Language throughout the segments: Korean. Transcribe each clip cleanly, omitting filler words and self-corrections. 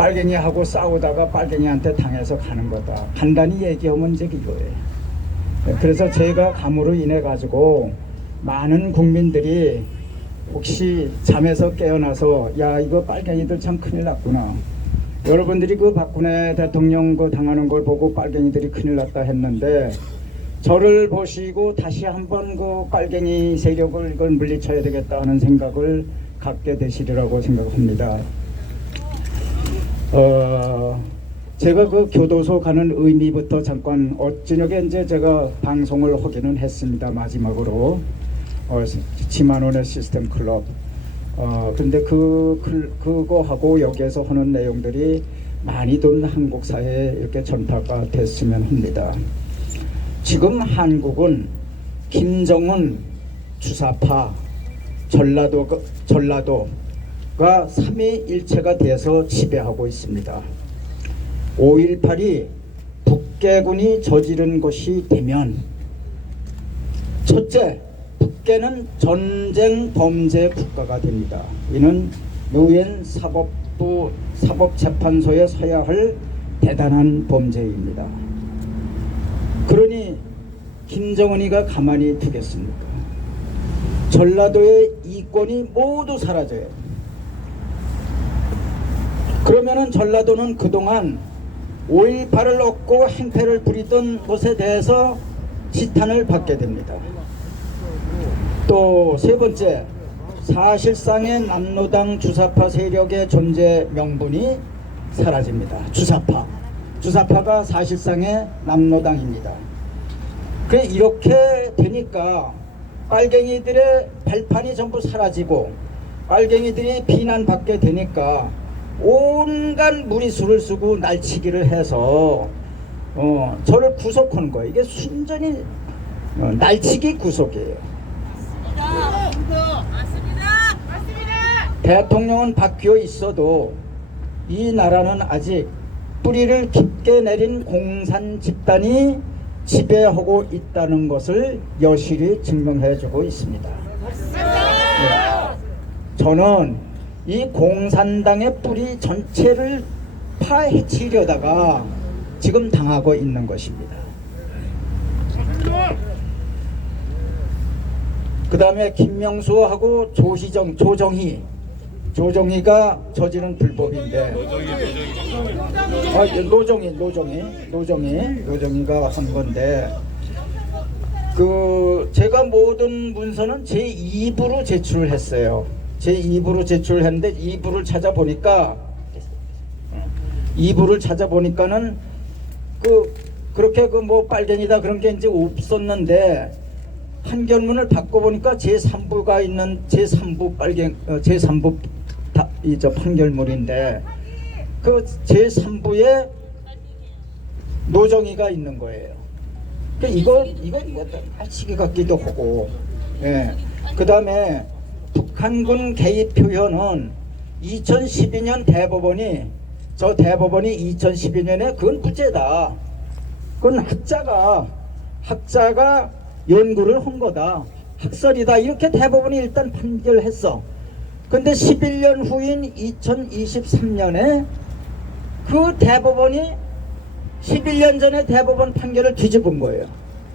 빨갱이하고 싸우다가 빨갱이한테 당해서 가는 거다. 간단히 얘기하면 이제 이거예요. 그래서 제가 감으로 인해 가지고 많은 국민들이 혹시 잠에서 깨어나서 야 이거 빨갱이들 참 큰일 났구나. 여러분들이 그 박근혜 대통령 그 당하는 걸 보고 빨갱이들이 큰일 났다 했는데 저를 보시고 다시 한번 그 빨갱이 세력을 이걸 물리쳐야 되겠다 하는 생각을 갖게 되시리라고 생각합니다. 제가 그 교도소 가는 의미부터 잠깐 저녁에 이제 제가 방송을 하기는 했습니다. 마지막으로 지만원의 시스템 클럽. 근데 그거 하고 여기에서 하는 내용들이 많이들 한국 사회에 이렇게 전파가 됐으면 합니다. 지금 한국은 김정은 주사파 전라도가 삼위일체가 돼서 지배하고 있습니다. 5.18이 북계군이 저지른 것이 되면 첫째, 북계는 전쟁 범죄 국가가 됩니다. 이는 유엔 사법재판소에 서야 할 대단한 범죄입니다. 그러니 김정은이가 가만히 두겠습니까? 전라도의 이권이 모두 사라져요. 그러면은 전라도는 그동안 5.18을 얻고 행패를 부리던 것에 대해서 지탄을 받게 됩니다. 또 세 번째, 사실상의 남로당 주사파 세력의 존재 명분이 사라집니다. 주사파가 사실상의 남로당입니다. 그래 이렇게 되니까 빨갱이들의 발판이 전부 사라지고 빨갱이들이 비난받게 되니까 온갖 무리수를 쓰고 날치기를 해서 저를 구속하는 거예요. 이게 순전히 날치기 구속이에요. 맞습니다. 대통령은 바뀌어 있어도 이 나라는 아직 뿌리를 깊게 내린 공산 집단이 지배하고 있다는 것을 여실히 증명해주고 있습니다. 네. 저는 이 공산당의 뿌리 전체를 파헤치려다가 지금 당하고 있는 것입니다. 그 다음에 김명수하고 조정희가 저지른 불법인데 노정희가 한 건데 제가 모든 문서는 제 2부로 제출을 했어요. 제 2부로 제출했는데 2부를 찾아보니까는 그렇게 뭐 빨갱이다 그런 게 이제 없었는데 판결문을 바꿔보니까 제3부가 있는 제3부 판결문인데 그 제3부에 노정희가 있는 거예요. 이거 알치기 같기도 하고, 예. 그 다음에 북한군 개입 표현은 2012년 대법원이 2012년에 그건 무죄다. 그건 학자가 연구를 한 거다. 학설이다. 이렇게 대법원이 일단 판결했어. 근데 11년 후인 2023년에 그 대법원이 11년 전에 대법원 판결을 뒤집은 거예요.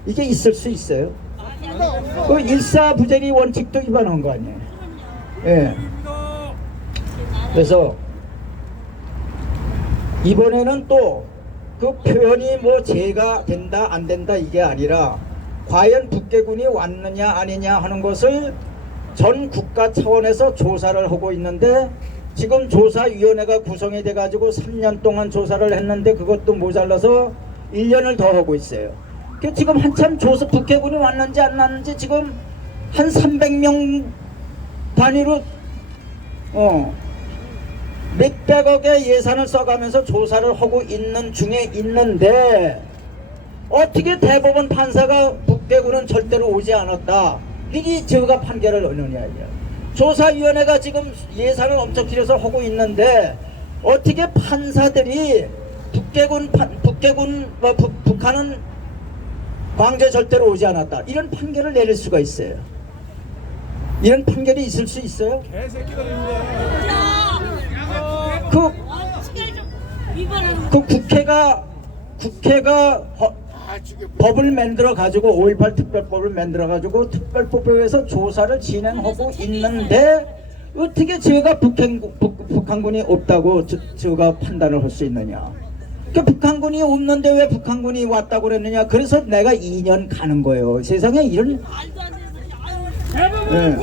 이게 있을 수 있어요? 그 일사부재리 원칙도 위반한 거 아니에요? 예. 그래서 이번에는 또 그 표현이 뭐 죄가 된다 안 된다 이게 아니라 과연 북계군이 왔느냐 아니냐 하는 것을 전 국가 차원에서 조사를 하고 있는데 지금 조사위원회가 구성이 돼 가지고 3년 동안 조사를 했는데 그것도 모자라서 1년을 더 하고 있어요. 지금 한참 북계군이 왔는지 안 왔는지 지금 한 300명 단위로 몇백억의 예산을 써가면서 조사를 하고 있는 중에 있는데 어떻게 대법원 판사가 북계군은 절대로 오지 않았다 이게 저가 판결을 하느냐. 조사위원회가 지금 예산을 엄청 들여서 하고 있는데 어떻게 판사들이 북한은 광주에 절대로 오지 않았다 이런 판결을 내릴 수가 있어요? 이런 판결이 있을 수 있어요? 개새끼들입니다. 그 국회가 법을 만들어 가지고 5.18 특별법을 만들어 가지고 특별법에서 조사를 진행하고 있는데 어떻게 제가 북한군이 없다고 제가 판단을 할 수 있느냐. 그러니까 북한군이 없는데 왜 북한군이 왔다고 그랬느냐. 그래서 내가 2년 가는 거예요. 세상에 이런 네.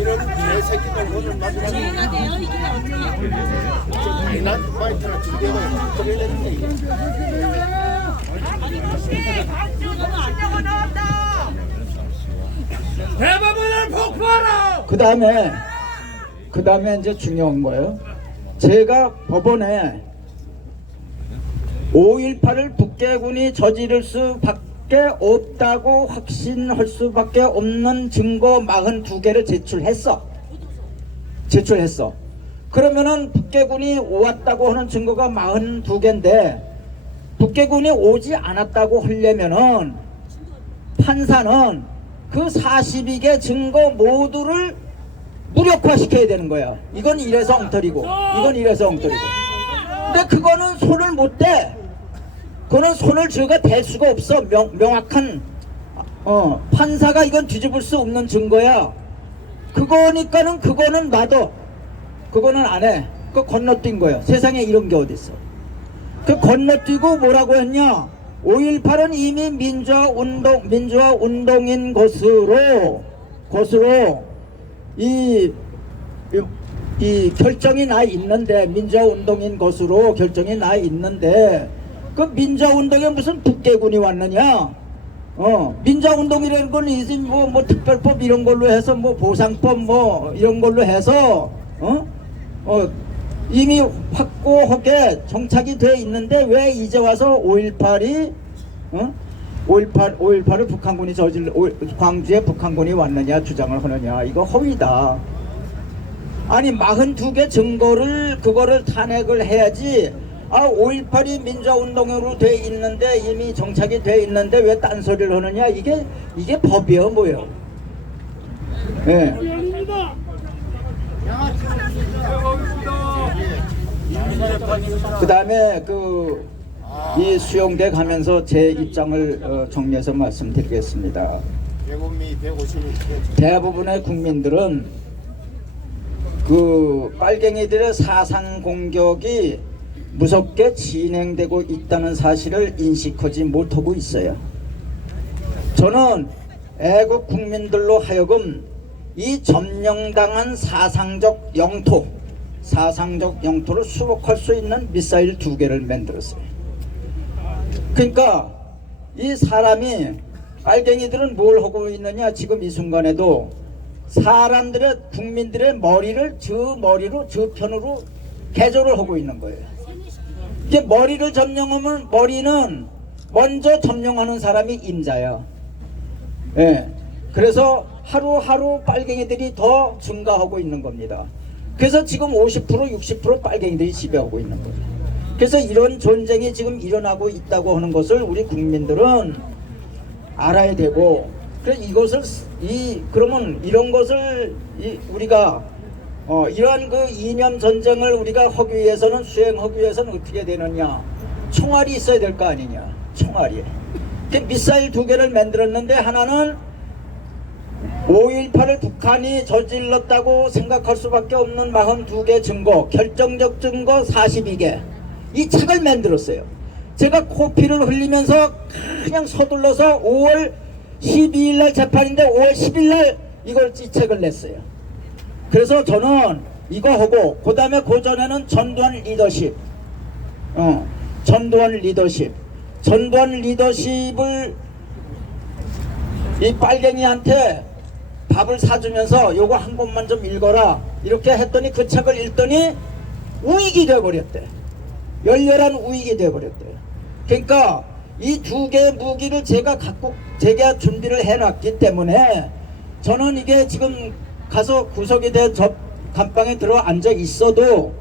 이런 개새끼들 오늘 마지막에 이해가 돼요? 이게 어떻게? 난 파이터나 준비가 그러려는 게 아니 그런데 반대가 나왔다. 대법원을 폭파하라! 그 다음에 이제 중요한 거예요. 제가 법원에 5.18을 북괴군이 저지를 수밖에 없다고 확신할 수밖에 없는 증거 42개를 제출했어. 그러면은 북괴군이 왔다고 하는 증거가 42개인데 북괴군이 오지 않았다고 하려면은 판사는 그 42개 증거 모두를 무력화시켜야 되는 거야. 이건 이래서 엉터리고 이건 이래서 엉터리고. 근데 그거는 손을 못 대. 그거는 손을 저가 댈 수가 없어. 명확한 판사가 이건 뒤집을 수 없는 증거야. 그거니까는 그거는 놔둬. 그거는 안 해. 그거 건너뛴 거야. 세상에 이런 게 어딨어. 그 건너뛰고 뭐라고 했냐. 5.18은 이미 민주화 운동인 것으로 이 결정이 나 있는데 민주화 운동인 것으로 결정이 나 있는데 그 민주화 운동에 무슨 북괴군이 왔느냐. 민주화 운동이라는 건 이제 뭐 특별법 이런 걸로 해서 뭐 보상법 뭐 이런 걸로 해서 이미 확고하게 정착이 돼 있는데 왜 이제 와서 5.18을 북한군이 광주에 북한군이 왔느냐 주장을 하느냐. 이거 허위다. 아니 42개 증거를 그거를 탄핵을 해야지. 5.18이 민주화운동으로 돼 있는데 이미 정착이 돼 있는데 왜 딴소리를 하느냐. 이게 법이요 뭐요. 네. 그 다음에 이 수용대 가면서 제 입장을 정리해서 말씀드리겠습니다. 대부분의 국민들은 그 빨갱이들의 사상 공격이 무섭게 진행되고 있다는 사실을 인식하지 못하고 있어요. 저는 애국 국민들로 하여금 이 점령당한 사상적 영토를 수복할 수 있는 미사일 2개를 만들었어요. 그러니까 이 사람이 빨갱이들은 뭘 하고 있느냐. 지금 이 순간에도 국민들의 머리를 저 편으로 개조를 하고 있는 거예요. 이게 머리를 점령하면 머리는 먼저 점령하는 사람이 임자야. 예. 그래서 하루하루 빨갱이들이 더 증가하고 있는 겁니다. 그래서 지금 50% 60% 빨갱이들이 지배하고 있는 거예요. 그래서 이런 전쟁이 지금 일어나고 있다고 하는 것을 우리 국민들은 알아야 되고, 그래서 그러면 이런 것을 우리가 이러한 그 이념 전쟁을 우리가 하기 위해서는 수행하기 위해서는 어떻게 되느냐. 총알이 있어야 될 거 아니냐. 총알이. 미사일 2개를 만들었는데 하나는 5.18을 북한이 저질렀다고 생각할 수밖에 없는 42개 증거, 결정적 증거 42개. 이 책을 만들었어요. 제가 코피를 흘리면서 그냥 서둘러서 5월 12일 날 재판인데 5월 10일 날 이 책을 냈어요. 그래서 저는 이거 하고 그 다음에 그 전에는 전두환 리더십을 이 빨갱이한테 밥을 사주면서 요거 한 권만 좀 읽어라 이렇게 했더니 그 책을 읽더니 우익이 되어버렸대. 열렬한 우익이 되어버렸대요. 그러니까 이 2개의 무기를 제가 준비를 해놨기 때문에 저는 이게 지금 가서 구석에 대한 감방에 들어 앉아 있어도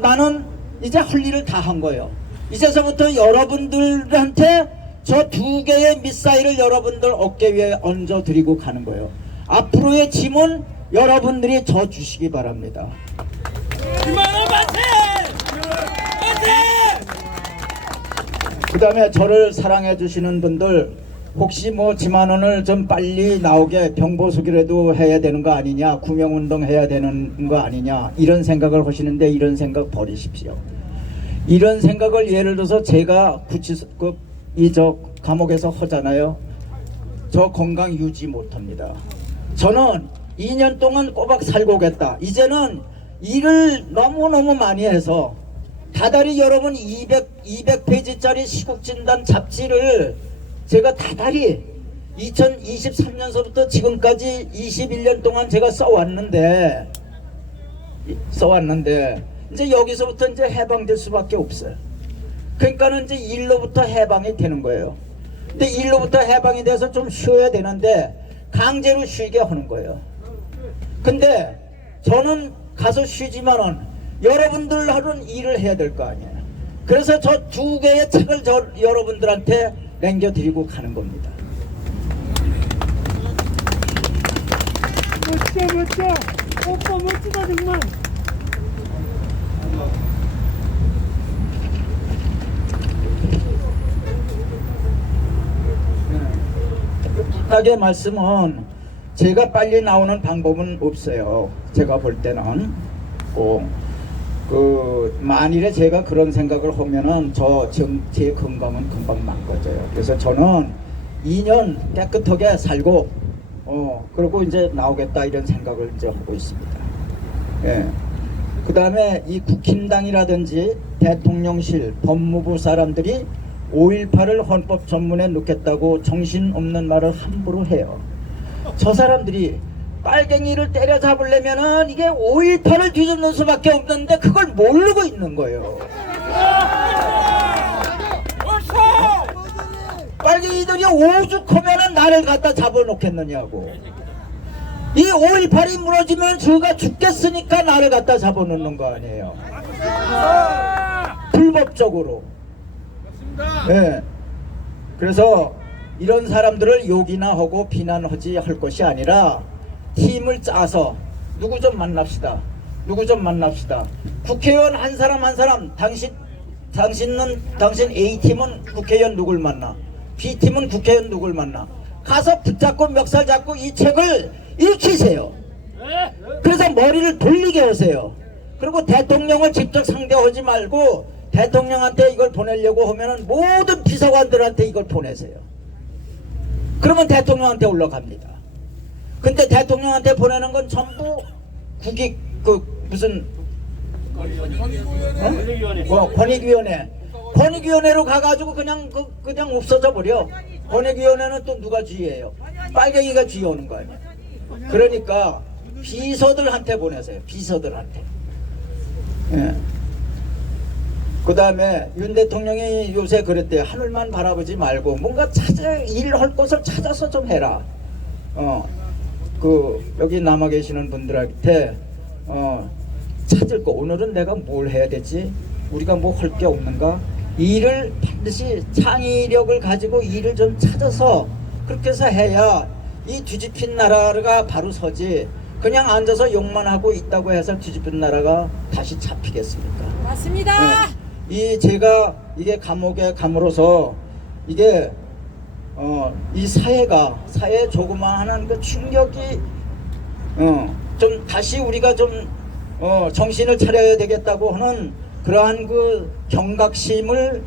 나는 이제 할 일을 다 한 거예요. 이제서부터 여러분들한테 저 두 개의 미사일을 여러분들 어깨 위에 얹어 드리고 가는 거예요. 앞으로의 짐은 여러분들이 져 주시기 바랍니다. 김만원 만세! 만세! 그 다음에 저를 사랑해 주시는 분들, 혹시 뭐 지만원을 좀 빨리 나오게 병보수기라도 해야 되는 거 아니냐, 구명운동 해야 되는 거 아니냐, 이런 생각을 하시는데 이런 생각 버리십시오. 이런 생각을 예를 들어서 제가 구치소 저 감옥에서 하잖아요. 저 건강 유지 못합니다. 저는 2년 동안 꼬박 살고 오겠다. 이제는 일을 너무너무 많이 해서 다달이 여러분 200페이지짜리 시국진단 잡지를 제가 다달이 2023년서부터 지금까지 21년 동안 제가 써왔는데 이제 여기서부터 이제 해방될 수밖에 없어요. 그러니까는 이제 일로부터 해방이 되는 거예요. 근데 일로부터 해방이 돼서 좀 쉬어야 되는데 강제로 쉬게 하는 거예요. 근데 저는 가서 쉬지만은 여러분들 하루는 일을 해야 될 거 아니에요. 그래서 저 두 개의 책을 저 여러분들한테 남겨드리고 가는 겁니다. 멋져 멋져 오빠 멋지다 정말. 부탁의 말씀은 제가 빨리 나오는 방법은 없어요. 제가 볼 때는 만일에 제가 그런 생각을 하면은 제 건강은 금방 망가져요. 그래서 저는 2년 깨끗하게 살고 그리고 이제 나오겠다 이런 생각을 이제 하고 있습니다. 예. 그 다음에 이 국힘당이라든지 대통령실, 법무부 사람들이 5.18을 헌법 전문에 넣겠다고 정신없는 말을 함부로 해요. 저 사람들이 빨갱이를 때려잡으려면은 이게 5.18을 뒤집는 수밖에 없는데 그걸 모르고 있는 거예요. 빨갱이들이 오죽하면은 나를 갖다 잡아놓겠느냐고. 이 5.18이 무너지면 저가 죽겠으니까 나를 갖다 잡아놓는 거 아니에요. 불법적으로. 네. 그래서 이런 사람들을 욕이나 하고 비난하지 할 것이 아니라 팀을 짜서 누구 좀 만납시다. 국회의원 한 사람 당신 A팀은 국회의원 누굴 만나, B팀은 국회의원 누굴 만나, 가서 붙잡고 멱살 잡고 이 책을 읽히세요. 그래서 머리를 돌리게 하세요. 그리고 대통령을 직접 상대하지 말고 대통령한테 이걸 보내려고 하면은 모든 비서관들한테 이걸 보내세요. 그러면 대통령한테 올라갑니다. 근데 대통령한테 보내는 건 전부 국익 무슨 권익위원회로 가가지고 그냥 없어져 버려. 권익위원회는 또 누가 쥐예요? 빨갱이가 쥐어오는 거 아니에요. 그러니까 비서들한테 보내세요. 비서들한테. 예. 그 다음에 윤 대통령이 요새 그랬대요. 하늘만 바라보지 말고 뭔가 일할 곳을 찾아서 좀 해라. 여기 남아 계시는 분들한테 찾을 거, 오늘은 내가 뭘 해야 되지? 우리가 뭐 할 게 없는가? 일을 반드시 창의력을 가지고 일을 좀 찾아서 그렇게 해서 해야 이 뒤집힌 나라가 바로 서지. 그냥 앉아서 욕만 하고 있다고 해서 뒤집힌 나라가 다시 잡히겠습니까? 맞습니다. 네. 제가 이게 감옥에 감으로서 이게 이 사회 조그마한 그 충격이 좀 다시 우리가 좀 정신을 차려야 되겠다고 하는 그러한 그 경각심을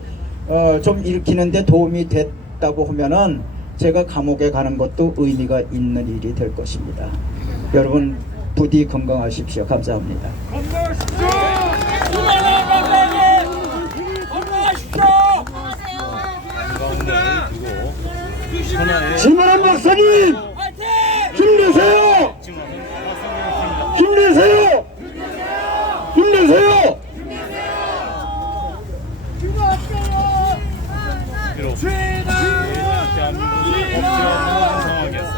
좀 일으키는데 도움이 됐다고 하면은 제가 감옥에 가는 것도 의미가 있는 일이 될 것입니다. 여러분 부디 건강하십시오. 감사합니다. 지만원 박사님 힘내세요. 힘내세요. 힘내세요. 비록 대한민국이 없지 않는 상황에서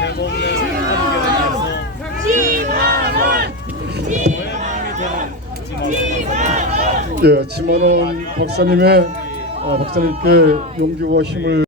대법원의 판결에 의해서 지만원 박사님의 박사님께 용기와 힘을